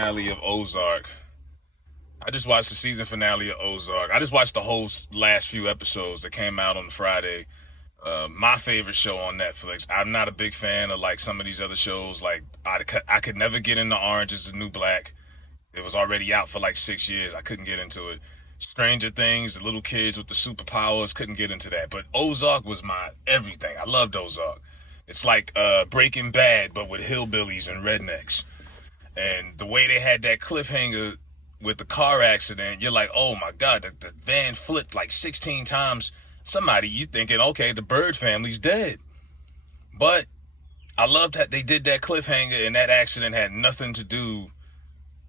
Finale of Ozark. I just watched the season finale of Ozark. I just watched the whole last few episodes that came out on Friday. My favorite show on Netflix. I'm not a big fan of like some of these other shows. Like I could never get into Orange is the New Black. It was already out for like 6 years. I couldn't get into it. Stranger Things, the little kids with the superpowers, couldn't get into that. But Ozark was my everything. I loved Ozark. It's like Breaking Bad, but with hillbillies and rednecks. And the way they had that cliffhanger with the car accident, you're like, oh my God, the van flipped like 16 times. You thinking, okay, the Bird family's dead. But I loved that they did that cliffhanger, and that accident had nothing to do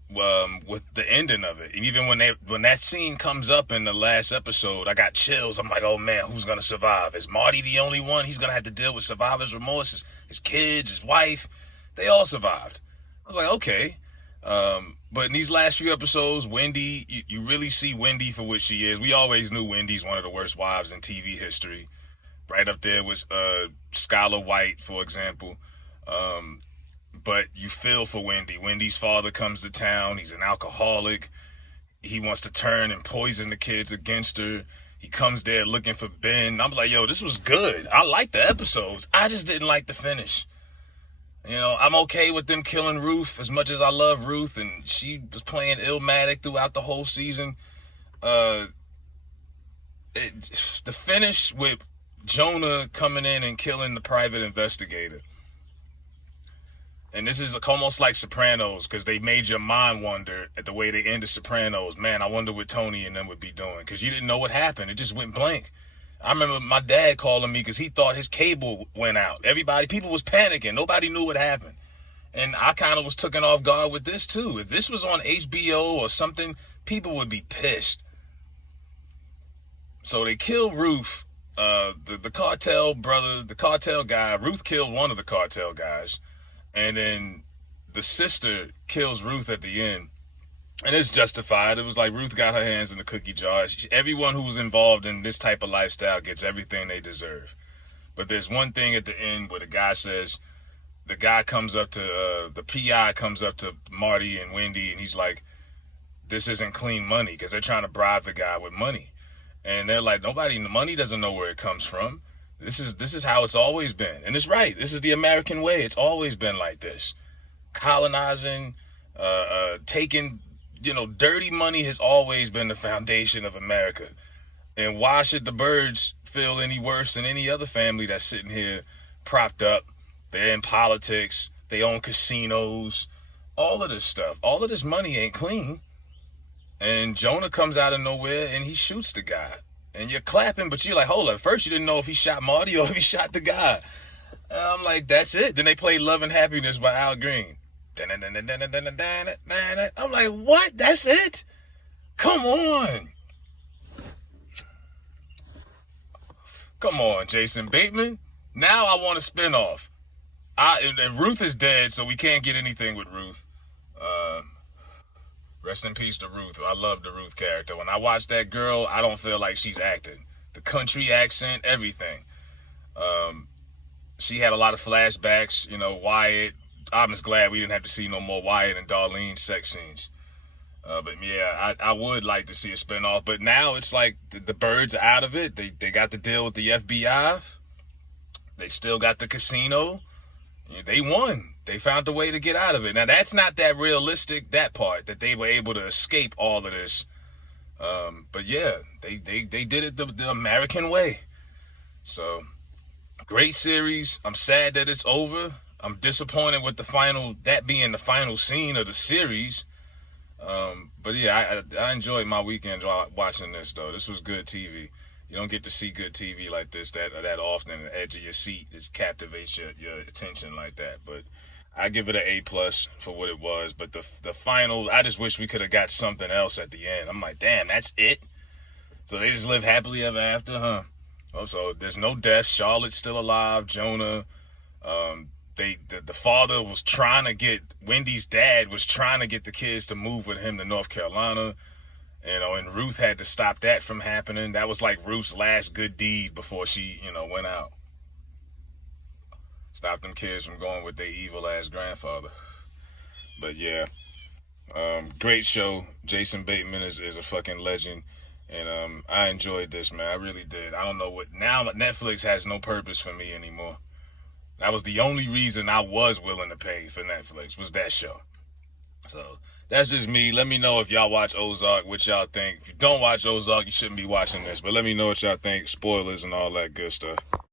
with the ending of it. And even when that scene comes up in the last episode, I got chills. I'm like, oh man, who's gonna survive? Is Marty the only one? He's gonna have to deal with survivor's remorse. His kids, his wife, they all survived. I was like, okay. But in these last few episodes, Wendy, you really see Wendy for what she is. We always knew Wendy's one of the worst wives in TV history. Right up there with Skylar White, for example. But you feel for Wendy. Wendy's father comes to town. He's an alcoholic. He wants to turn and poison the kids against her. He comes there looking for Ben. I'm like, yo, this was good. I like the episodes. I just didn't like the finish. You know, I'm okay with them killing Ruth as much as I love Ruth, and she was playing Illmatic throughout the whole season. The finish with Jonah coming in and killing the private investigator. And this is almost like Sopranos, because they made your mind wonder at the way they ended Sopranos. Man, I wonder what Tony and them would be doing, because you didn't know what happened. It just went blank. I remember my dad calling me because he thought his cable went out. People was panicking. Nobody knew what happened. And I kind of was taken off guard with this too. If this was on HBO or something, people would be pissed. So they killed Ruth, the cartel brother, the cartel guy. Ruth killed one of the cartel guys. And then the sister kills Ruth at the end. And it's justified. It was like Ruth got her hands in the cookie jar. Everyone who's involved in this type of lifestyle gets everything they deserve. But there's one thing at the end where the guy comes up to, the PI comes up to Marty and Wendy, and he's like, this isn't clean money, because they're trying to bribe the guy with money. And they're like, money doesn't know where it comes from. This is how it's always been. And it's right. This is the American way. It's always been like this. Colonizing, taking, dirty money has always been the foundation of America. And why should the Birds feel any worse than any other family that's sitting here propped up? They're in politics. They own casinos. All of this stuff. All of this money ain't clean. And Jonah comes out of nowhere and he shoots the guy. And you're clapping, but you're like, hold up. First, you didn't know if he shot Marty or if he shot the guy. And I'm like, that's it. Then they played Love and Happiness by Al Green. I'm like, what? That's it? Come on. Come on, Jason Bateman. Now I want a spinoff. And Ruth is dead, so we can't get anything with Ruth. Rest in peace to Ruth. I love the Ruth character. When I watch that girl, I don't feel like she's acting. The country accent, everything. She had a lot of flashbacks, Wyatt. I'm just glad we didn't have to see no more Wyatt and Darlene sex scenes. But yeah, I would like to see a spinoff. But now it's like the Birds are out of it. They got the deal with the FBI. They still got the casino. They won. They found a way to get out of it. Now, that's not that realistic, that part, that they were able to escape all of this. But yeah, they did it the American way. So, great series. I'm sad that it's over. I'm disappointed with that being the final scene of the series. But yeah, I enjoyed my weekend watching this, though. This was good TV. You don't get to see good TV like this that often, and the edge of your seat captivates your attention like that. But I give it an A+ for what it was. But the final, I just wish we could have got something else at the end. I'm like, damn, that's it? So they just live happily ever after, huh? Oh, so there's no death. Charlotte's still alive. Jonah. The father was trying to get, Wendy's dad was trying to get the kids to move with him to North Carolina. And Ruth had to stop that from happening. That was like Ruth's last good deed before she, went out. Stop them kids from going with their evil ass grandfather. But yeah, Great show. Jason Bateman is a fucking legend. And I enjoyed this, man. I really did. I don't know what now. Netflix has no purpose for me anymore. That was the only reason I was willing to pay for Netflix was that show. So that's just me. Let me know if y'all watch Ozark, what y'all think. If you don't watch Ozark, you shouldn't be watching this. But let me know what y'all think. Spoilers and all that good stuff.